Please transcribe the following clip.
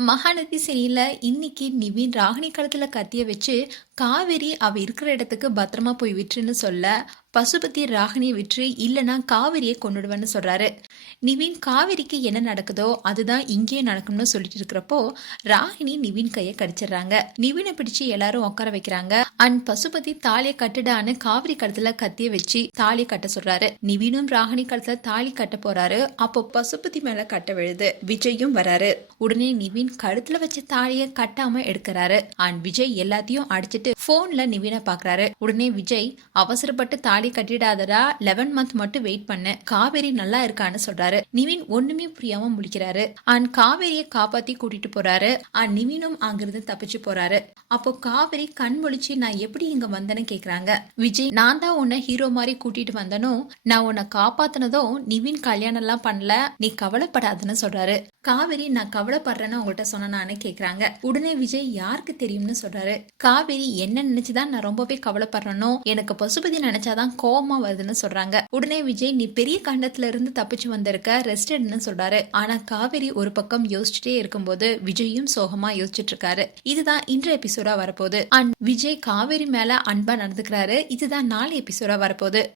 மகாநதி சீரியல்ல இன்னைக்கு நிவின் ராகினி கழுத்துல கத்திய வச்சு காவேரி அவ இருக்கிற இடத்துக்கு பத்திரமா போய் விட்டுருன்னு சொல்ல பசுபதி ராகினியை விற்று இல்லைன்னா காவிரியை கொண்டுடுவேன்னு சொல்றாரு. நிவின் காவேரிக்கு என்ன நடக்குதோ அதுதான் இங்கேயே நடக்கும்னு சொல்லிட்டு இருக்கிறப்போ ராகினி நிவின் கையை கடிச்சிடுறாங்க. நிவினை பிடிச்சு எல்லாரும் உட்கார வைக்கிறாங்க. அண்ட் பசுபதி தாலியை கட்டுடான்னு காவிரி கழுத்துல கத்திய வச்சு தாலி கட்ட சொல்றாரு. நிவினும் ராகினி கழுத்துல தாலி கட்ட போறாரு. அப்போ பசுபதி மேல கட்ட விழுது. விஜயும் வராரு. உடனே நிவின் கழுத்துல வச்ச தாலியை கட்டாம எடுக்கிறாரு. அண்ட் விஜய் எல்லாத்தையும் அடிச்சிட்டு போன்ல நிவினை பாக்குறாரு. உடனே விஜய் அவசரப்பட்டு தாலி கட்டிடாதடா லெவன் மந்த் மட்டும் வெயிட் பண்ண. காவேரி நல்லா இருக்கான்னு சொல்றாரு. நிவின் ஒண்ணுமே புரியாம முழிக்கிறாரு. அண்ட் காவேரியை காப்பாத்தி கூட்டிட்டு போறாரு. அண்ட் நிவினும் அங்கிருந்து தப்பிச்சு போறாரு. அப்போ காவேரி கண் முழிச்சு நான் எப்படி இங்க வந்தேன்னு கேக்குறாங்க. விஜய் நான் தான் உன்னை ஹீரோ மாதிரி கூட்டிட்டு வந்தனும் நான் உன்னை காப்பாத்தினதும் நிவின் கல்யாணம் எல்லாம் பண்ணல. நீ கவலைப்படாதுன்னு சொல்றாரு. காவேரி நான் கவலைப்படுறேன்னு உங்கள்கிட்ட சொன்னான்னு கேக்குறாங்க. உடனே விஜய் யாருக்கு தெரியும்னு சொல்றாரு. காவேரி என்ன நினைச்சுதான் நான் ரொம்பவே கவலைப்படுறேனோ? எனக்கு பசுபதி நினைச்சாதான் கோபமா வருதுன்னு சொல்றாங்க. உடனே விஜய் நீ பெரிய கண்டத்துல இருந்து தப்பிச்சு வந்திருக்க ரெஸ்டட்னு சொல்றாரு. ஆனா காவேரி ஒரு பக்கம் யோசிச்சுட்டே இருக்கும்போது விஜயும் சோகமா யோசிச்சுட்டு இருக்காரு இதுதான் இன்றைய எபிசோடா வரப்போகுது. அண்ட் விஜய் காவேரி மேல அன்பா நடந்துக்கிறாரு. இதுதான் நாலு எபிசோடா வரப்போகுது.